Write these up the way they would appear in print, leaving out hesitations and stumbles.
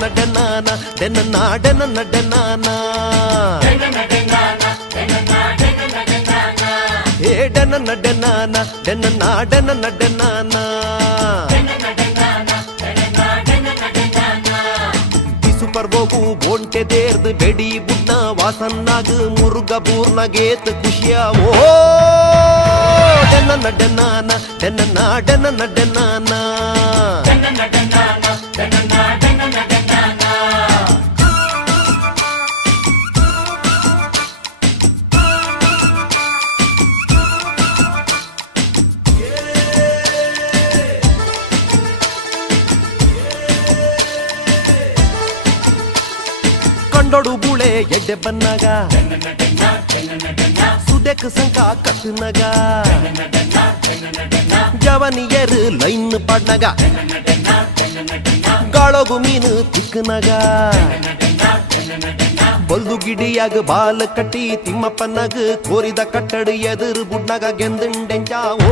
ಡೆನನ ಡೆನನ ಡೆನನ ಏ ಡೆನನ ಡೆನನ ಡೆನನ ಡೆನನ ಸೂಪರ್ ಬೋಗು ಬೋಂಟೆ ದೇರ್ದು ಬೆಡಿ ಬುಡ್ನ ವಾಸನ್ನಾಗ ಮುರುಗ ಬೂರ್ನ ಗೇತ್ ಖುಷಿಯ ಓ ಡೆನನ ಡೆನನ ಡೆನನ ಡೆನನ ಕಂಡೊಡು ಬುಳೆ ಎಡ್ಡೆ ಬನ್ನಗ ಸುದೆಕ್ ಸಂಕ ಕಟ್ಟನಗ ಜವನಿಯರು ಲೈನ್ ಪಾಡ್ನಗ ಗಾಳೋಗು ಮೀನು ತಿಕ್ಕನಗ ಬಲ್ದು ಗಿಡಿಯಾಗ ಬಾಲ ಕಟ್ಟಿ ತಿಮ್ಮಪ್ಪನಗ ಕೋರಿದ ಕಟ್ಟಡು ಎದುರು ಬುಡ್ನಗ ಗೆಂದಂಡೆಂಚ ಓ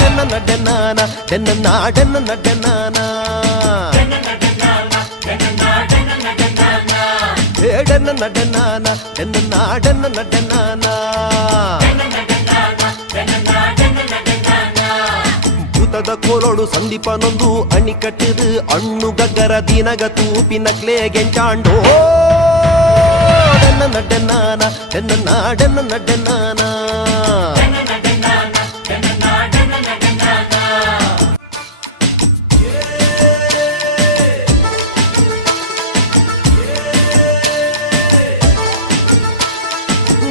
ಡೆನನ ಡೆನನ ಡೆನನ ಡೆನನ ಡೆನನ ಡೆನನ ಭೂತದ ಕೋಲೋಡು ಸಂದೀಪನೊಂದು ಅಣಿ ಕಟ್ಟಿದು ಅಣ್ಣು ಗಗ್ಗರ ದಿನಗ ತೂಪಿನ ಕ್ಲೇ ಗೆಂಚಾಂಡೋ ಡೆನನ ಡೆನನ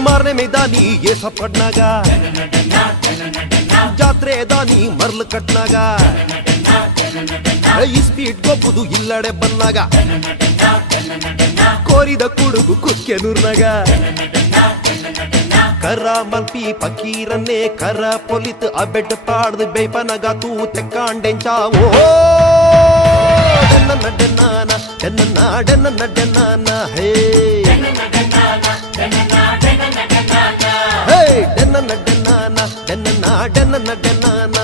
ಮಾರನೇ ಮೈದಾನಿ ಏಸ ಪಡ್ನಾಗ ಜಾತ್ರೆ ದಾನಿ ಮರ್ಲು ಕಟ್ನಾಗ ಈ ಸ್ಪೀಡ್ ಗೊಬ್ಬುದು ಇಲ್ಲಡೆ ಬನ್ನಾಗ ಕೋರಿದ ಕುಡುಗು ಕುಕ್ಕೆನೂರ್ನಾಗ ಕರ ಮಲ್ಪಿ ಪಕೀರನ್ನೇ ಕರ ಪೊಲಿತ್ ಅಬೆಡ್ ಪಾಡ್ದು ಬೇಪನಗ ತೂ ತೆಕ್ಕಾಂಡೆಂಚ ಓ ಡೆನನ ಡೆನನ ಹೇ ಡೆನನ ಡೆನನ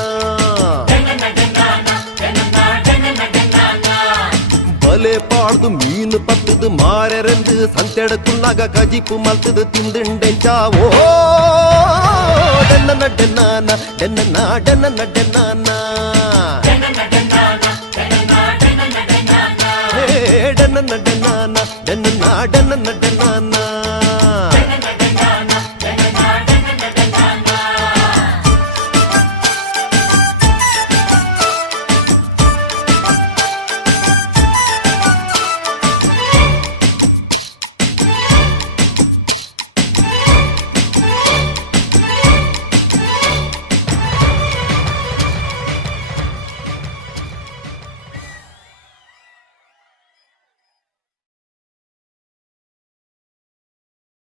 ಬಲೆ ಪಾಡ್ದು ಮೀನು ಪತ್ತದು ಮಾರೆರೆಂದು ಸಂತೆಡಕುನ್ನಾಗ ಕಜಿಪು ಮಲ್ತದು ತಿಂದಿಂಡೆಂಚ ಓ ಡೆನನ ಡೆನನ ಹೇ ಡೆನನ ಡೆನನ